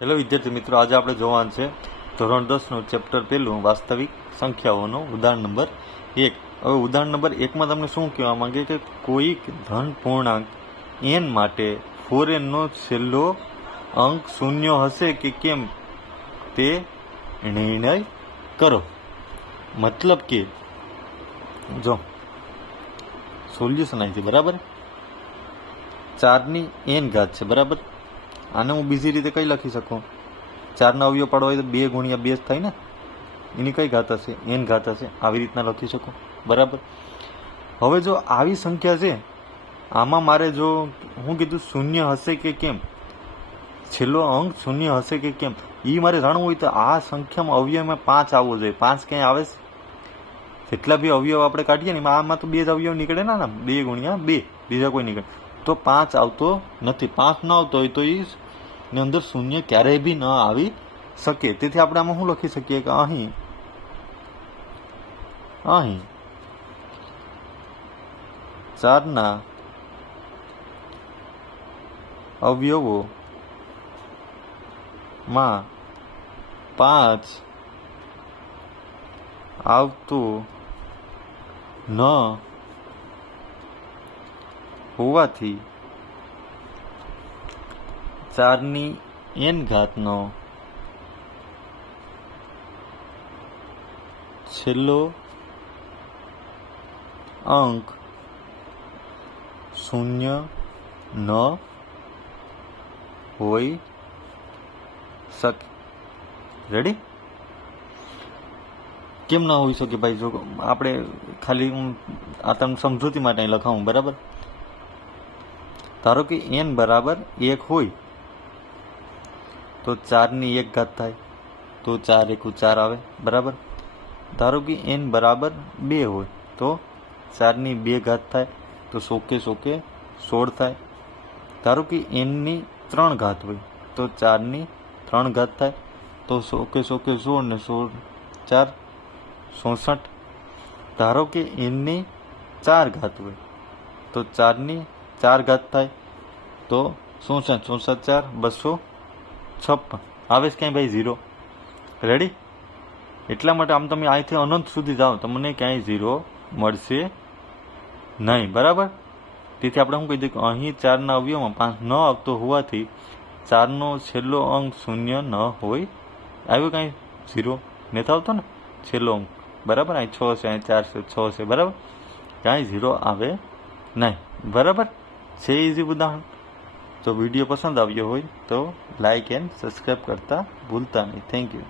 Hello વિદ્યાર્થી મિત્રો, આજે આપણે જોવાનું છે ધોરણ 10નું ચેપ્ટર પહેલું વાસ્તવિક સંખ્યાઓનો ઉદાહરણ નંબર 1. હવે ઉદાહરણ નંબર 1માં તમને શું કહેવા માંગે કે કોઈક ધન પૂર્ણાંક n માટે ફોરેનનો છેલ્લો અંક શૂન્ય હશે કે કેમ તે નિર્ણય કરો. મતલબ કે જો સોલ્યુશન આવી છે, બરાબર, 4ની n ઘાત છે, બરાબર. આને હું બીજી રીતે કઈ લખી શકું? 4ના અવયવ પાડવા હોય તો 2 ગુણ્યા 2 થાય ને, એની કઈ ઘાત હશે? n ઘાત હશે. આવી રીતના લખી શકું, બરાબર. હવે જો આવી સંખ્યા છે, આમાં મારે જો હું કીધું શૂન્ય હશે કે કેમ, છેલ્લો અંક શૂન્ય હશે કે કેમ, એ મારે જાણવું હોય તો આ સંખ્યામાં અવયવમાં 5 આવવો જોઈએ. 5 ક્યાંય આવે છે? જેટલા બી અવયવ આપણે કાઢીએ ને આમાં તો 2 જ અવયવ નીકળે ને, 2 ગુણ્યા 2, બીજા કોઈ નીકળે તો 5 આવતો નથી. 5 ન આવતો હોય તો એ ની અંદર શૂન્ય ક્યારેય બી ન આવી શકે. તેથી આપણે આમાં શું લખી શકીએ કે અહીં 4ના અવયવોમાં 5 આવતું ન હોવાથી 4ની n ઘાતનો છેલ્લો અંક શૂન્ય ન હોઈ શકે. રેડી? કેમ ના હોઈ શકે ભાઈ? જો આપણે ખાલી આ તમને સમજૂતી માટે લખાવું, બરાબર. ધારો કે n બરાબર 1 હોય તો 4ની 1 ઘાત થાય તો 4 એકુ 4 આવે, બરાબર. ધારો કે n બરાબર 2 હોય તો 4ની 2 ઘાત થાય તો 100 કે 16 થાય. ધારો કે nની 3 ઘાત હોય તો 4ની 3 ઘાત થાય તો 100 કે 16 ને 16 4 66. ધારો કે nની 4 ઘાત હોય તો 4ની 4 ઘાત થાય તો 64 4 256. આવે છે ક્યાંય ભાઈ 0? રેડી? એટલા માટે આમ તમે અહીંથી અનંત સુધી જાઓ તમને ક્યાંય 0 મળશે નહીં, બરાબર. તેથી આપણે શું કહી દઈએ કે અહીં 4ના અવયવમાં 5 ન આવતો હોવાથી 4નો છેલ્લો અંક શૂન્ય ન હોય. આવ્યો કાંઈ 0 નથી આવતો ને છેલ્લો અંક, બરાબર. અહીં 6 છે, અહીં 4 છે, 6 છે, બરાબર. કાંઈ 0 આવે નહીં, બરાબર છે. ઇઝી ઉદાહરણ. જો વિડીયો પસંદ આવ્યો હોય તો લાઇક એન્ડ સબસ્ક્રાઈબ કરતા ભૂલતા નહીં. Thank you.